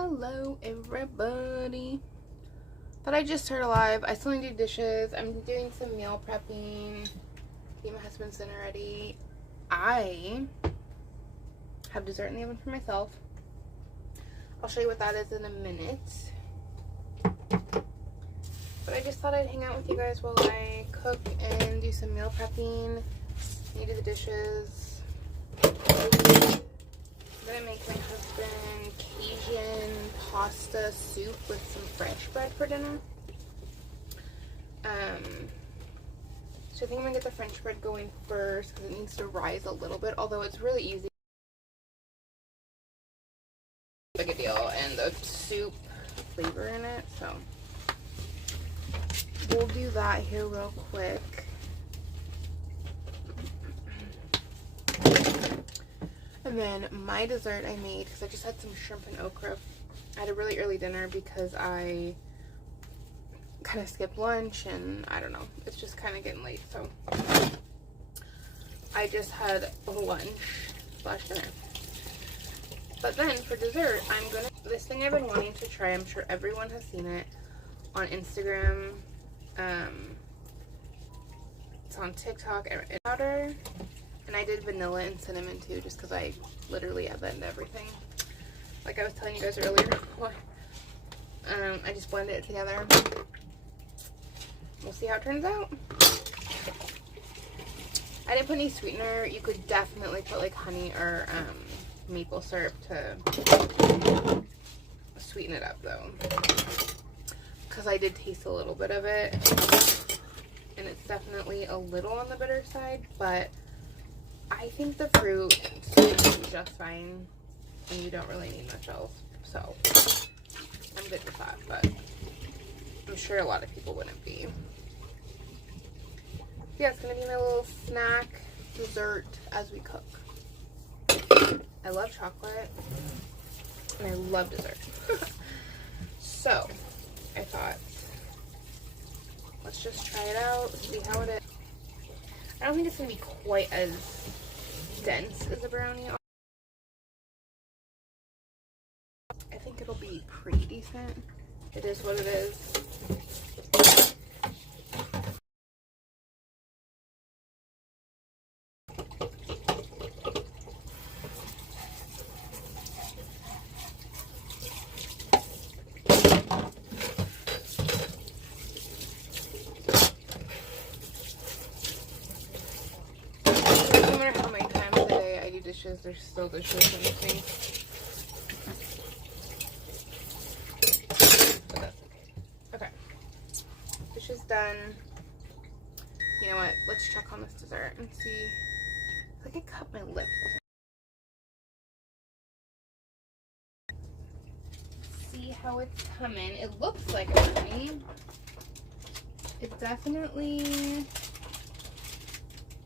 Hello everybody. But I just started live. I still need to do dishes. I'm doing some meal prepping. Get my husband's dinner ready. I have dessert in the oven for myself. I'll show you what that is in a minute. But I just thought I'd hang out with you guys while I cook and do some meal prepping. I need to do the dishes. I'm gonna make my husband Cajun pasta soup with some French bread for dinner. So I think I'm gonna get the French bread going first because it needs to rise a little bit, although it's really easy. Big a deal, and the soup flavor in it, so we'll do that here real quick. And then my dessert I made, because I just had some shrimp and okra. I had a really early dinner because I kind of skipped lunch, and I don't know, it's just kind of getting late, so I just had lunch / dinner. But then for dessert, this thing I've been wanting to try, I'm sure everyone has seen it on Instagram, it's on TikTok, and powder. And I did vanilla and cinnamon too, just because I literally add that into everything. Like I was telling you guys earlier, I just blended it together. We'll see how it turns out. I didn't put any sweetener. You could definitely put like honey or maple syrup to sweeten it up though. Because I did taste a little bit of it. And it's definitely a little on the bitter side, but I think the fruit is just fine, and you don't really need much else, so I'm good with that, but I'm sure a lot of people wouldn't be. Yeah, it's going to be my little snack dessert as we cook. I love chocolate, and I love dessert. So, I thought, let's just try it out, see how it is. I don't think it's going to be quite as dense as a brownie. I think it'll be pretty decent. It is what it is. No matter how many times a day I do dishes, there's still dishes in the sink. But that's okay. Okay. Dishes done. You know what? Let's check on this dessert and see. I think I cut my lip. See how it's coming. It looks like a brownie. It definitely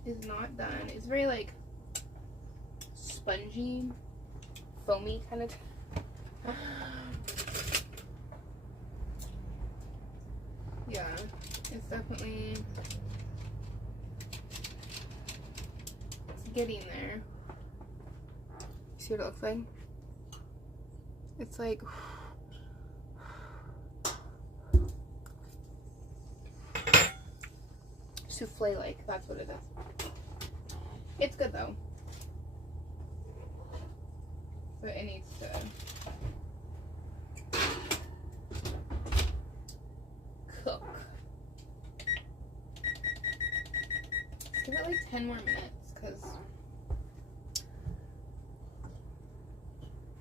is not done. It's very like spongy, foamy kind of. Yeah, it's definitely, it's getting there. See what it looks like? It's like souffle like, that's what it is. It's good though. But it needs to cook. Let's give it like 10 more minutes, because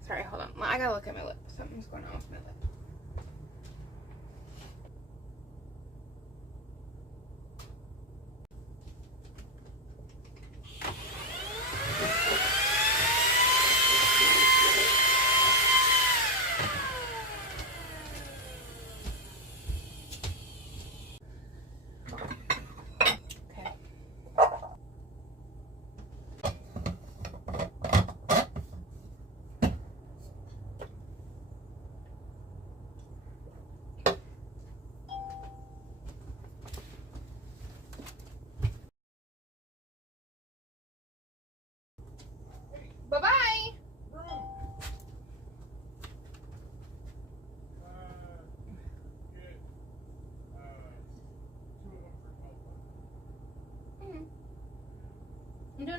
sorry, hold on. I gotta look at my lip. Something's going on with my lip. Bye-bye.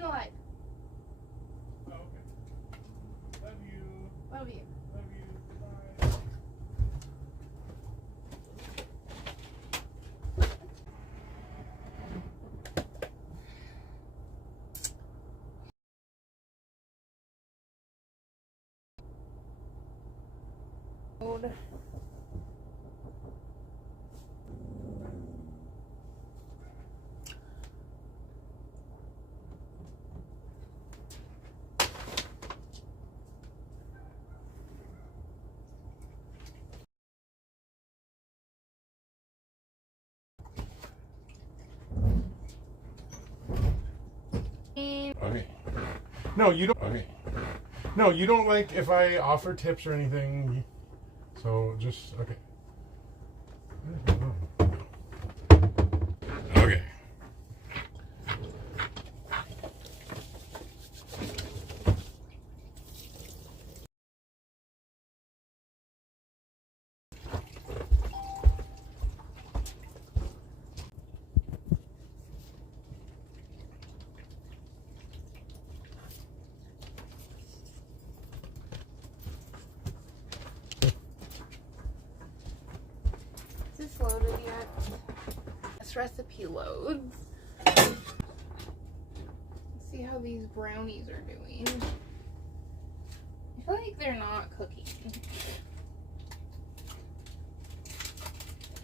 the light. Oh, okay. Love you. Love you. Love you. Goodbye. Okay. No, you don't. Okay. No, you don't like if I offer tips or anything. So just okay. Okay. Is this loaded yet? This recipe loads. Let's see how these brownies are doing. I feel like they're not cooking.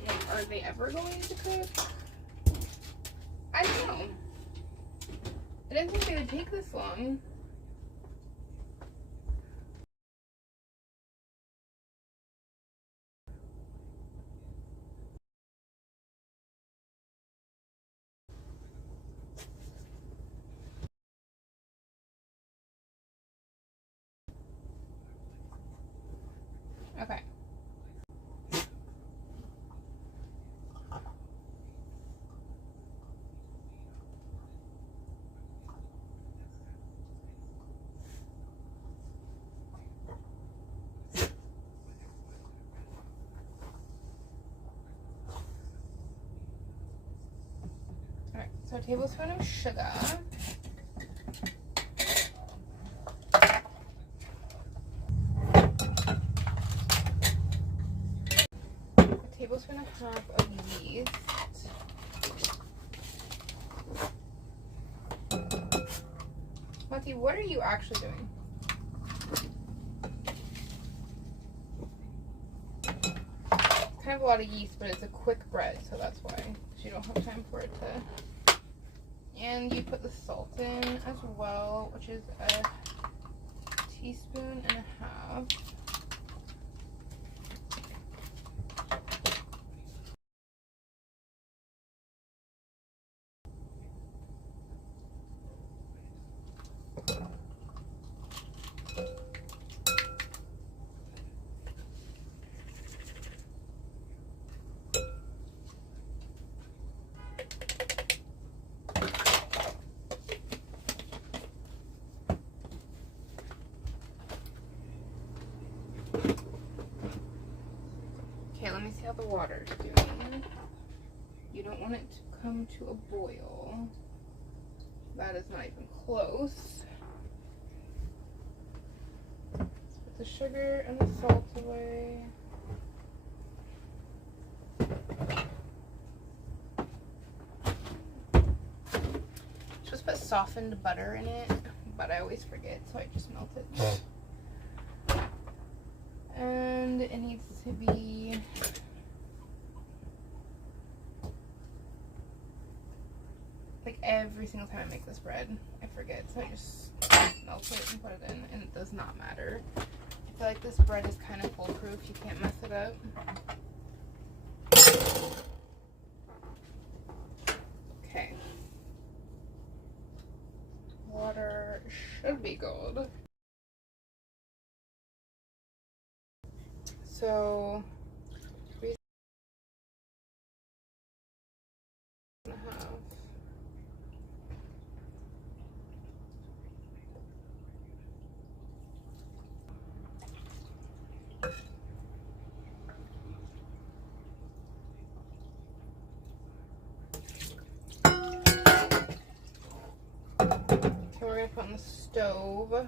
Like, are they ever going to cook? I don't know. I didn't think they would take this long. Okay. Alright, so a tablespoon of sugar. A tablespoon and a half of yeast. Matthew, what are you actually doing? It's kind of a lot of yeast, but it's a quick bread, so that's why. Because you don't have time for it to. And you put the salt in as well, which is a teaspoon and a half. Okay, let me see how the water's doing. You don't want it to come to a boil. That is not even close. Let's put the sugar and the salt away. Just put softened butter in it, but I always forget, so I just melt it. And it needs to be like every single time I make this bread, I forget, so I just melt it and put it in, and it does not matter. I feel like this bread is kind of foolproof, you can't mess it up. Okay. Water should be good. So, 3.5. put on the stove.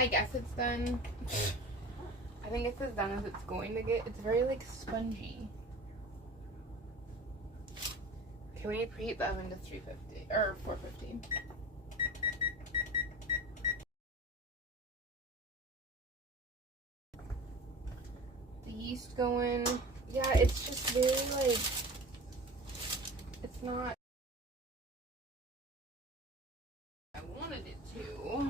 I guess it's done. I think it's as done as it's going to get. It's very like spongy. Okay, we need to preheat the oven to 350 or 450. The yeast going. Yeah, it's just very like, it's not. I wanted it to.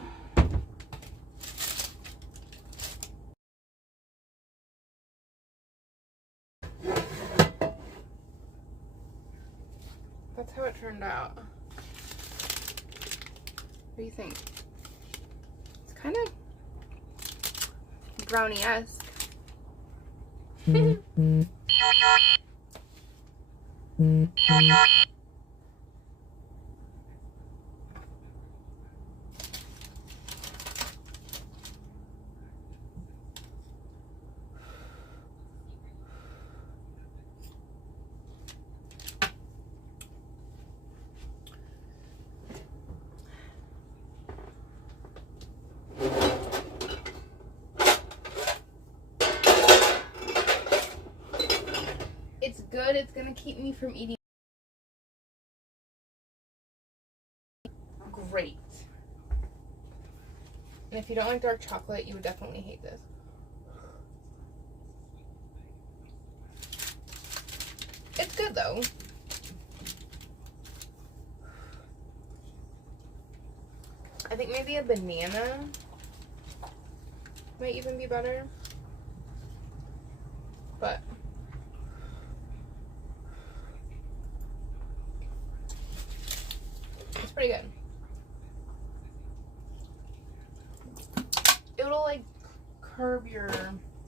That's how it turned out. What do you think? It's kind of brownie-esque. It's good. It's gonna keep me from eating. Great. And if you don't like dark chocolate, you would definitely hate this. It's good though. I think maybe a banana might even be better. But it's pretty good. It'll like curb your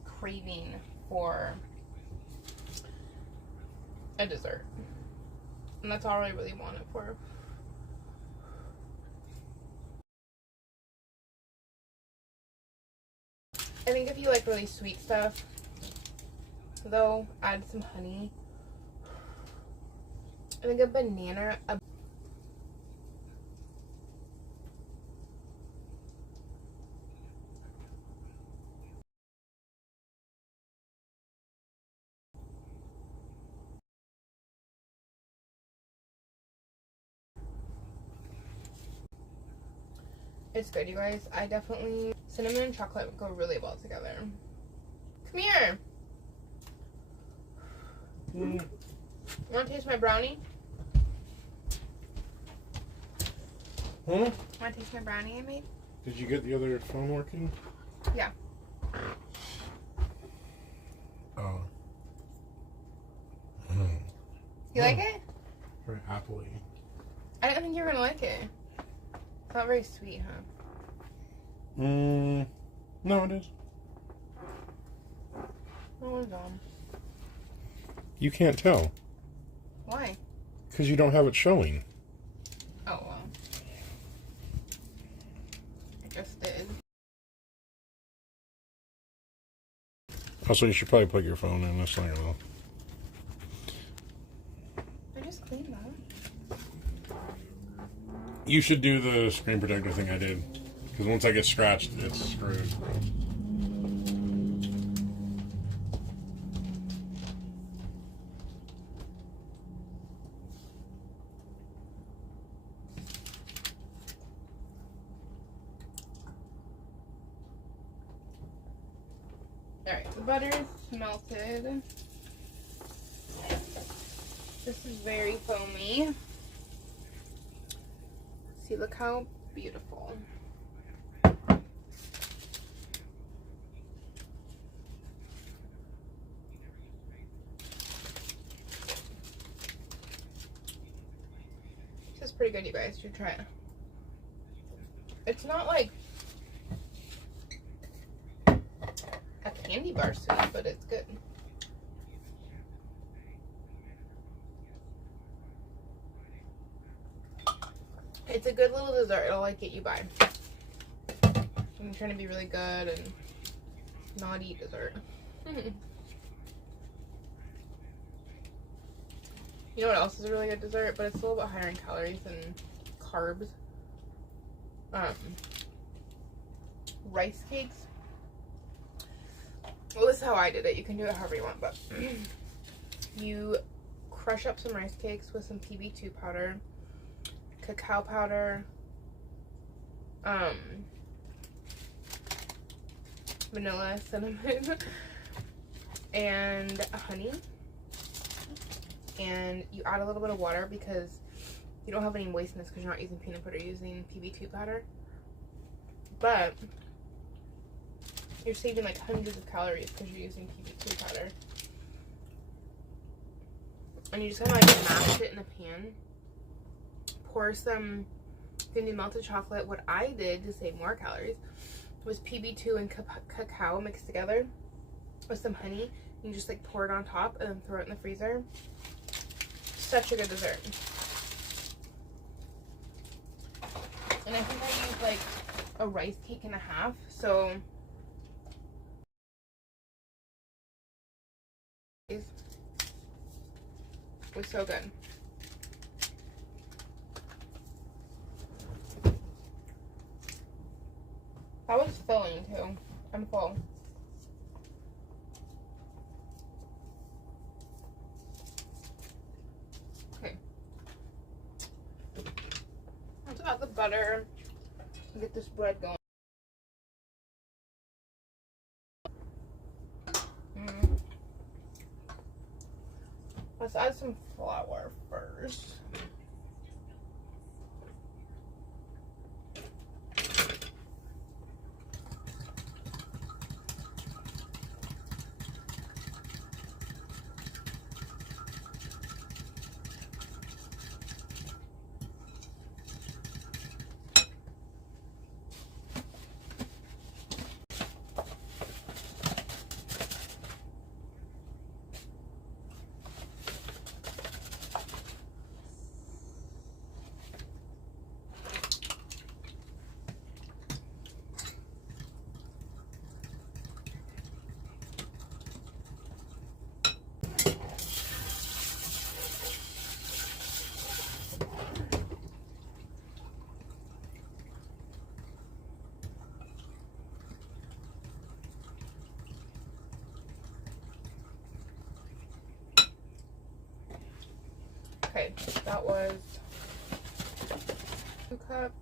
craving for a dessert. And that's all I really want it for. I think if you like really sweet stuff, though, add some honey. I think a banana, it's good, you guys. I definitely, cinnamon and chocolate would go really well together. Come here. You want to taste my brownie? Huh? Want to taste my brownie I made? Did you get the other phone working? Yeah. Oh. You like it? Very appley. I didn't think you were going to like it. It's not very sweet, huh? No, it is. What was on? You can't tell. Why? Because you don't have it showing. Oh, well. I just did. Also, you should probably plug your phone in. That's not gonna. I just cleaned that. You should do the screen protector thing I did. Because once I get scratched, it's screwed. Alright, the butter is melted. This is very foamy. See, look how beautiful. pretty good, you guys. You should try it. It's not like a candy bar sweet, but it's good. It's a good little dessert. It'll like get you by. I'm trying to be really good and not eat dessert. You know what else is a really good dessert, but it's a little bit higher in calories and carbs? Rice cakes. Well, this is how I did it. You can do it however you want, but you crush up some rice cakes with some PB2 powder, cacao powder, vanilla, cinnamon, and honey. And you add a little bit of water because you don't have any moistness because you're not using peanut butter, you're using PB2 powder. But you're saving like hundreds of calories because you're using PB2 powder. And you just kind of like mash it in a pan. Pour some, you can do melted chocolate. What I did to save more calories was PB2 and cacao mixed together with some honey. You just like pour it on top and then throw it in the freezer. Such a good dessert. And I think I used like a rice cake and a half, so it was so good. That was filling too. I'm full. Okay. Let's add the butter and get this bread going. Let's add some flour first. Okay, that was 2 cups.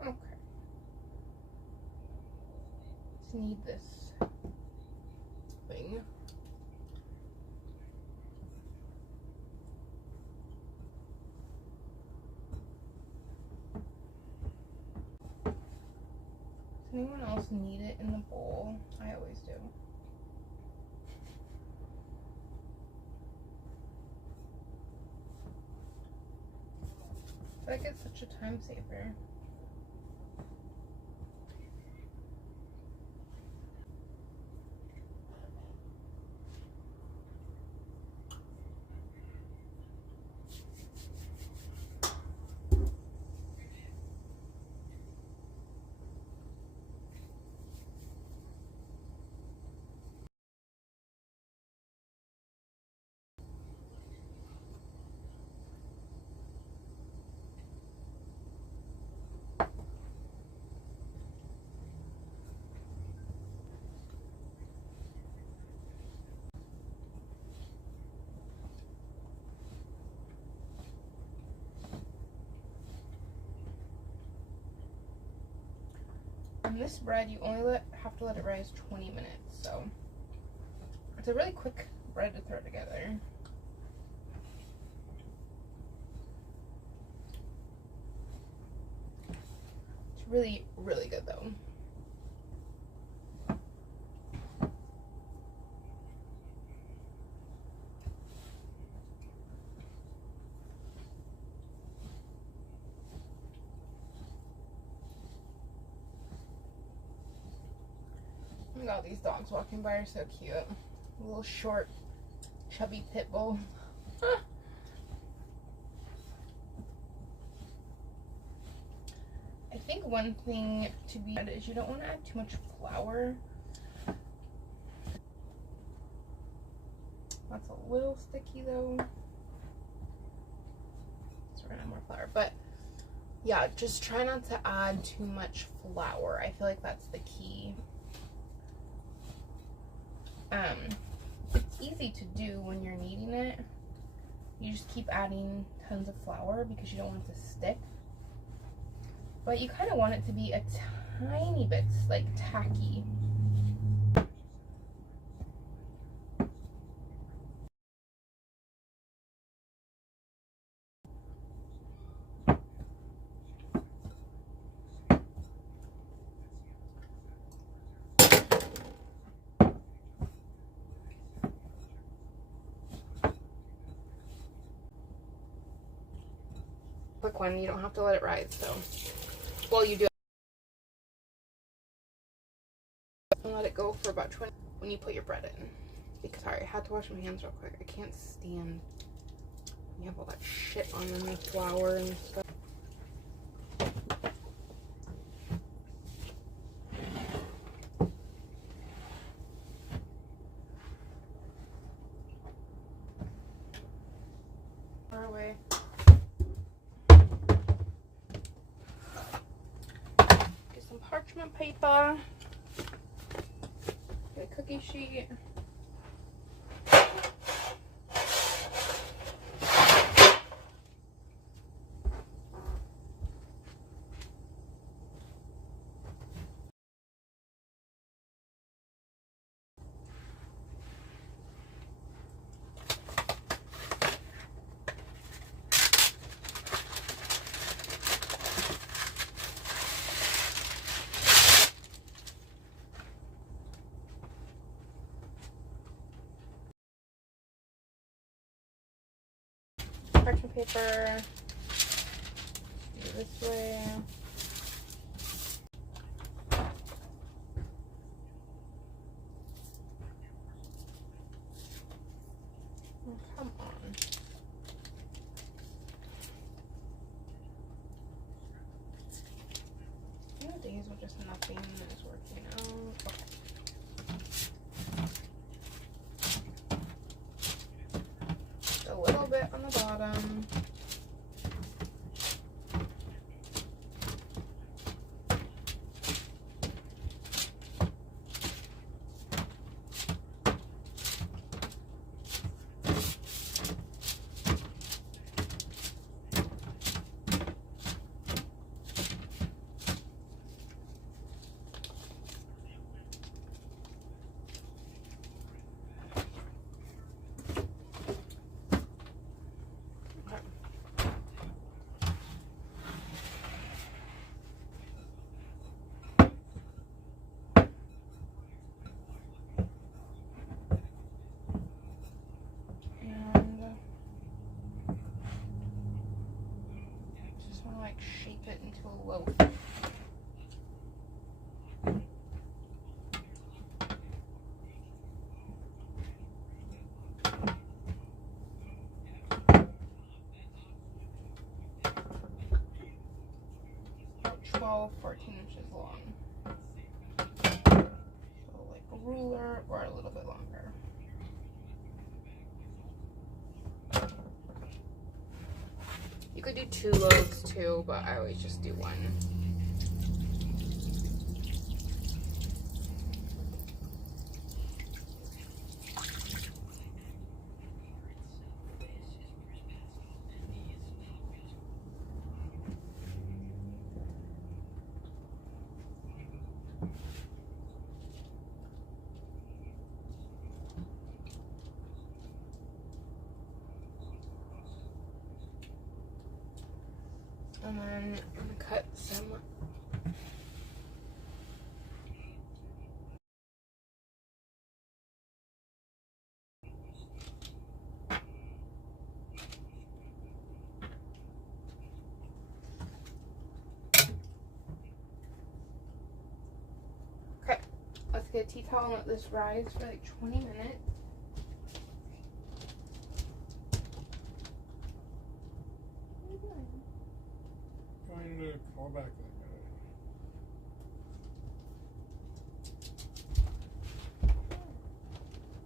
Okay. Just need this thing. Does anyone else need it in the bowl? I always do. feel like it's such a time saver. And this bread, you only have to let it rise 20 minutes, so it's a really quick bread to throw together. It's really, really good though. Oh my god, these dogs walking by are so cute. A little short, chubby pit bull. I think one thing to be is you don't want to add too much flour. That's a little sticky though. So we're gonna add more flour. But yeah, just try not to add too much flour. I feel like that's the key. It's easy to do when you're kneading it. You just keep adding tons of flour because you don't want it to stick. But you kind of want it to be a tiny bit like tacky. Quick one, you don't have to let it rise, so well you do. And let it go for about 20 when you put your bread in. Because sorry, I had to wash my hands real quick. I can't stand you have all that shit on them, like flour and stuff. Far away. Get some parchment paper. Get a cookie sheet. Parchment paper. Do it this way. Oh, come on. You know, days were just nothing is working out. Okay. A little bit on the bottom. gonna like shape it into a loaf. About 12, 14 inches long. So like a ruler or a little bit longer. You could do 2 loaves too, but I always just do 1. And then I'm gonna cut some. Okay, let's get a tea towel and let this rise for like 20 minutes. Trying to call back that guy.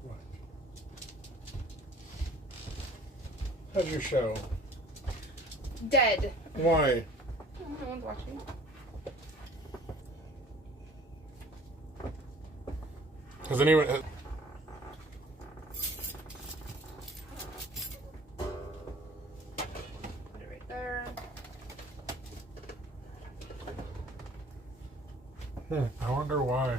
What? How's your show? Dead. Why? No one's watching. Has anyone? Put it right there. I wonder why.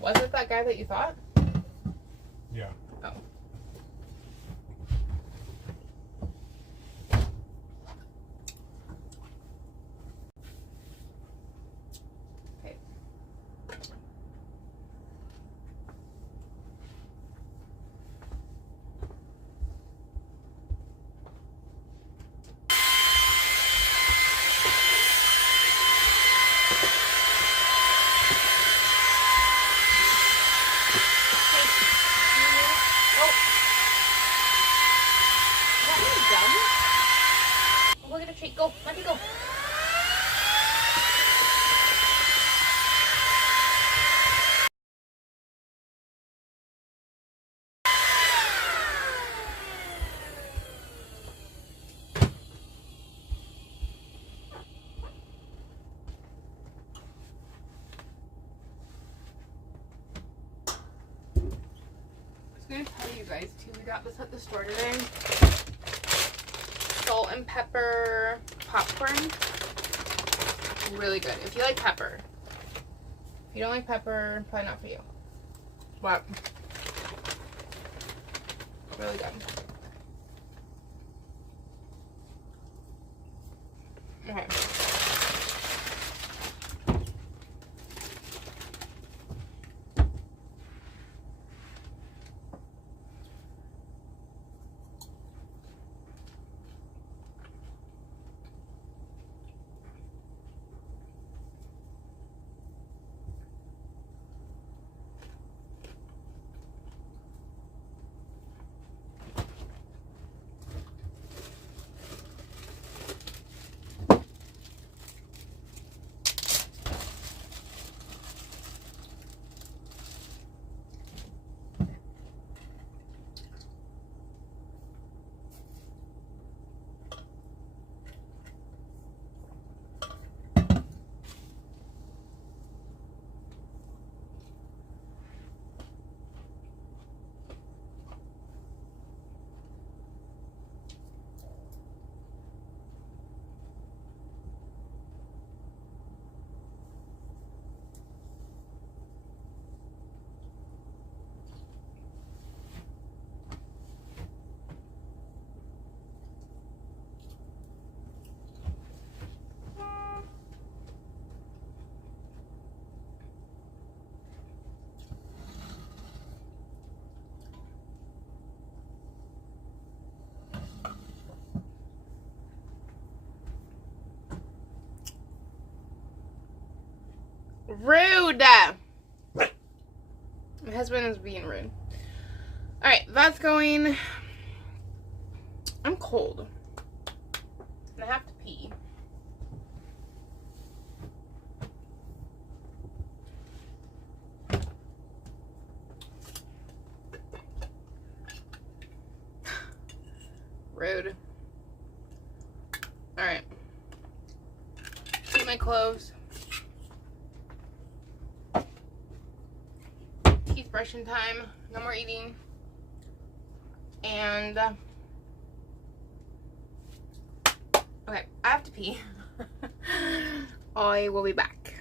Was it that guy that you thought? Yeah. Oh. Okay. Look at the tree. Go. Let it go. I was gonna tell you guys too, we got this at the store today. Salt and pepper popcorn. Really good. If you like pepper. If you don't like pepper, probably not for you. But really good. Okay. Rude. My husband is being rude. Alright, that's going. I'm cold. And I have to pee. Rude. Alright. Eat my cloves. Teeth brushing time. No more eating. And okay, I have to pee. I will be back.